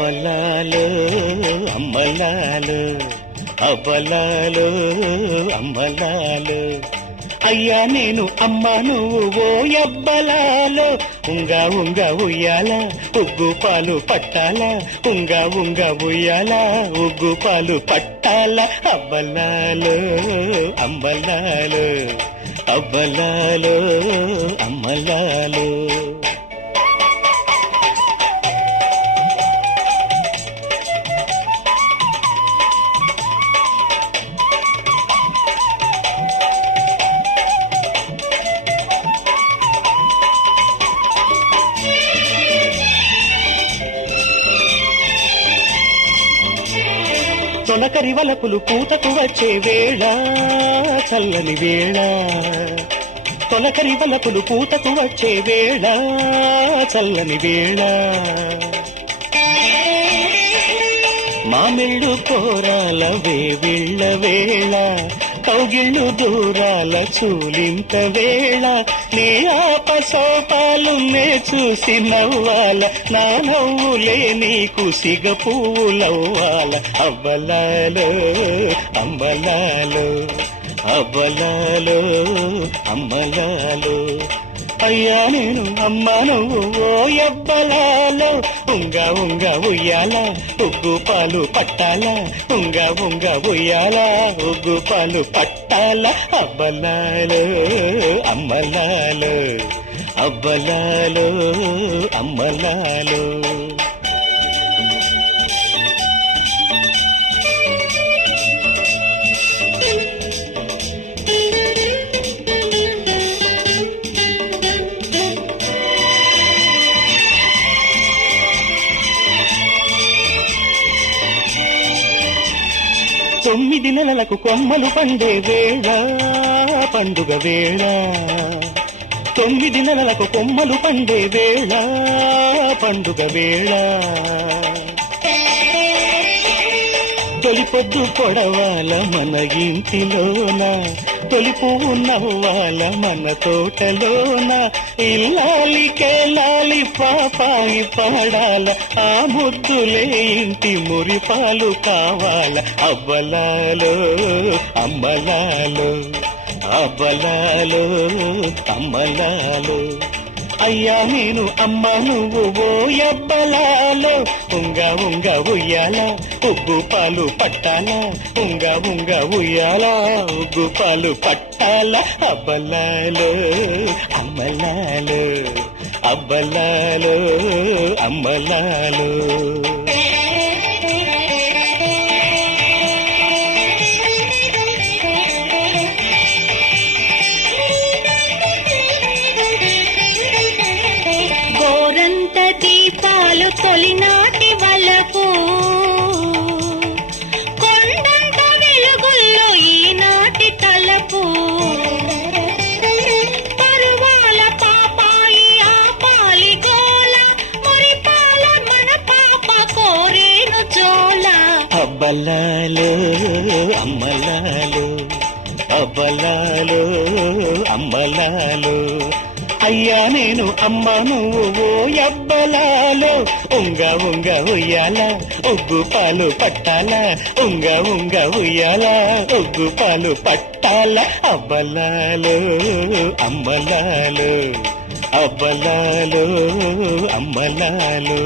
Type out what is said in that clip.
అబ్బలాలు అమ్మలాలు, అబ్బలాలు అమ్మలాలు. అయ్యా నేను అమ్మ నువ్వు ఓయబ్బలాలు. ఉంగా ఉంగా ఉయ్యాల ఉగ్గు పాలు పట్టాల, ఉంగా ఉంగా ఉయ్యాల ఉగ్గు పాలు పట్టాల. అబ్బలాలు అమ్మలాలు, అబ్బలాలు అమ్మలాలు. తొలకరి వలపులు పూతకు వచ్చే వేళ, చల్లని వేళ. తొలకరి వలపులు పూతకు వచ్చే వేళ, చల్లని వేళ. మామిళ్ళు కోరాల వేవిళ్ళ వేళ, కౌగిళ్ళు దూరాల చూలింత వేళ. నీ ఆపసోపాలు నే చూసి నవ్వాల, నా నవ్వులే నీకు సిగ పువ్వులవ్వాల. అబ్బలాలు అమ్మలాలు, అబ్బలాలు అమ్మలాలు. అయ్యా నేను అమ్మ నువ్వు ఓయబ్బలాలు. ఉంగా ఉంగా ఉయ్యాల ఉగ్గు పాలు పట్టాల, ఉంగా ఉంగా ఉయ్యాల ఉగ్గు పాలు పట్టాల. అబ్బలాలు అమ్మలాలు, అబ్బలాలు అమ్మలాలు. 9 నెలలకు కొమ్మలు పండే వేళ, పండుగ వేళ. 9 నెలలకు కొమ్మలు పండే వేళ, పండుగ వేళ. తొలి పొద్దు పొడవాల మన ఇంటిలోన, తొలి పువ్వు నవ్వాల మన తోటలోన. ఇల్లాలికే లాలి పాపాయి పాడాల, ఆ ముద్దులే ఇంటి మురిపాలు కావాల. అబ్బలాలు అమ్మలాలు, అబ్బలాలు అమ్మలాలు. అయ్యా నేను అమ్మ నువ్వు ఓయబ్బలాలు. ఉంగా ఉంగా ఉయ్యాల ఉగ్గు పాలు పట్టాల, ఉంగా ఉంగా ఉయ్యాల ఉగ్గు పాలు పట్టాల. అబ్బలాలు అమ్మలాలు, అబ్బలాలు అమ్మలాలు. దీపాలు తొలినాటి వలపు, కొండంత వెలుగుల్లో ఈనాటి తలపు. పరువాల పాపాయి ఆ పాలి గోల, మురిపాల మన పాప కోరేను జోల. అబ్బలాలు అమ్మలాలు, అబ్బలాలు అమ్మలాలు. అయ్యా నేను అమ్మ నువ్వు ఓయబ్బలాలు. ఉంగా ఉంగా ఉయ్యాల ఉగ్గు పాలు పట్టాల, ఉంగా ఉంగా ఉయ్యాల ఉగ్గు పాలు పట్టాల. అబ్బలాలు అమ్మలాలు, అబ్బలాలు అమ్మలాలు.